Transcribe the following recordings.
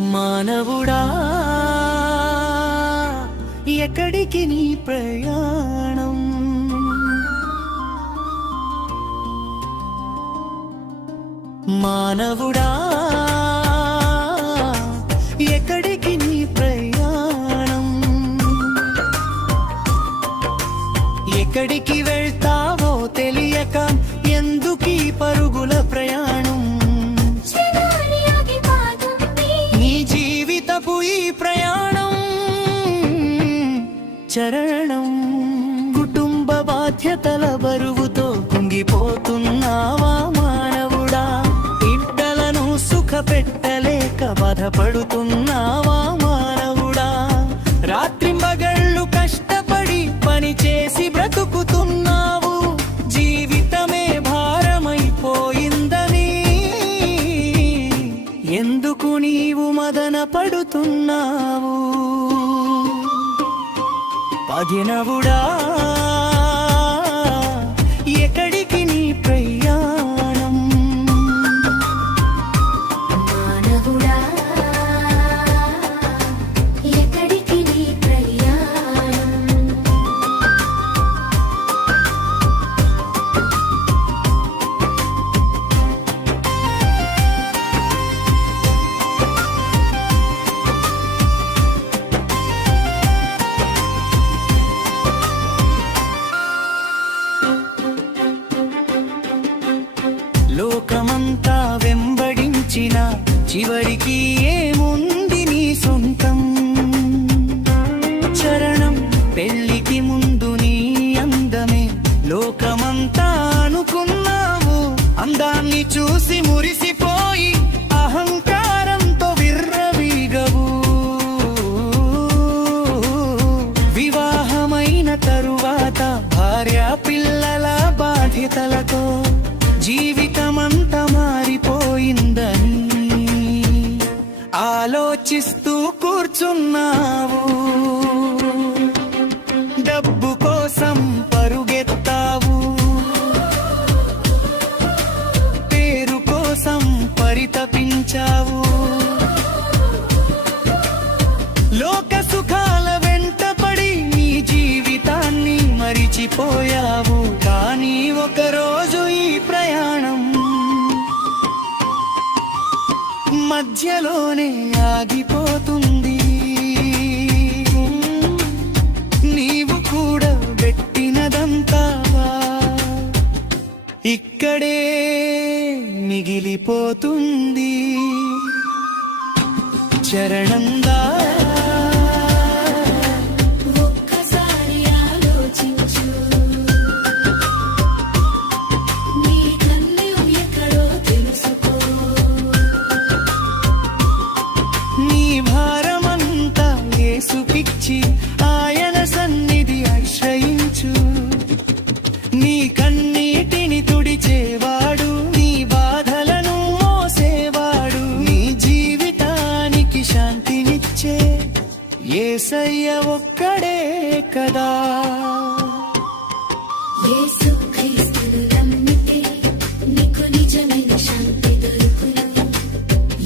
మానవుడా ఎక్కడికి నీ ప్రయాణం? మానవుడా ఎక్కడికి నీ ప్రయాణం? ఎక్కడికి వెళ్తావో తెలియక ఎందుకీ పరుగుల ప్రయాణం? నీ జీవితపు ఈ ప్రయాణం చరణం. కుటుంబ బాధ్యతల బరువుతో కుంగిపోతున్నావా మానవుడా? ఇడ్డలను సుఖపెట్టలేక బాధపడుతున్నావా మానవుడా? రాత్రింబగళ్ళు కష్టపడి పని చేసి బ్రతుకుతున్నావు, జీవితమే భారమైపోయిందని ఎందుకు నీవు మదన పడుతున్నావు? పదినవుడా ఎక్కడికి నీ ప్రయాణం? మానవుడా ఎక్కడికి నీ ప్రయాణం? లోకమంతా వెంబడించిన చివరికి ఏముంది నీ సొంతం? చరణం పెళ్లికి ముందు నీ అందమే లోకమంతా అనుకున్నావు. అందాన్ని చూసి మురిసిపోయి అహంకారంతో విర్రవీగవు. వివాహమైన తరువాత భార్య పిల్లల బాధ్యతలతో జీవితమంతా మారిపోయిందని ఆలోచిస్తూ కూర్చున్నావు. డబ్బు కోసం పరుగెత్తావు, పేరు కోసం పరితపించావు. లోక సుఖాల వెంటపడి నీ జీవితాన్ని మరిచిపోయావు. కానీ ఒకరోజు ఈ ప్రయాణం మధ్యలోనే ఆగిపోతుంది. నీవు కూడా పెట్టినదంతా ఇక్కడే మిగిలిపోతుంది. చరణందా ఒక్కసారి ఆలోచించు, నీ గమ్యం ఎక్కడో తెలుసుకో. నీ భారమంతా యేసుకిచ్చి ఆయన సన్నిధి ఆశ్రయించు. నీ కన్నీటిని తుడిచేవాడు, నీ బాధలను మోసేవాడు, నీ జీవితానికి శాంతినిచ్చే యేసయ్య ఒక్కడే కదా. యేసుక్రీస్తును నమ్మితే నీకు నిజమైన శాంతి దొరుకును.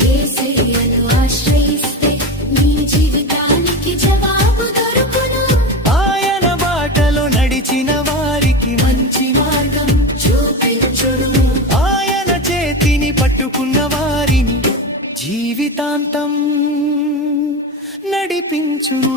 యేసయ్యను ఆశ్రయిస్తే నీ జీవితానికి జవాబు దొరుకును. ఆయన బాటలో నడిచిన వారికి మంచి మార్గం చూపించును. ఆయన చేతిని పట్టుకున్న వారిని జీవితాంతం నడిపించును.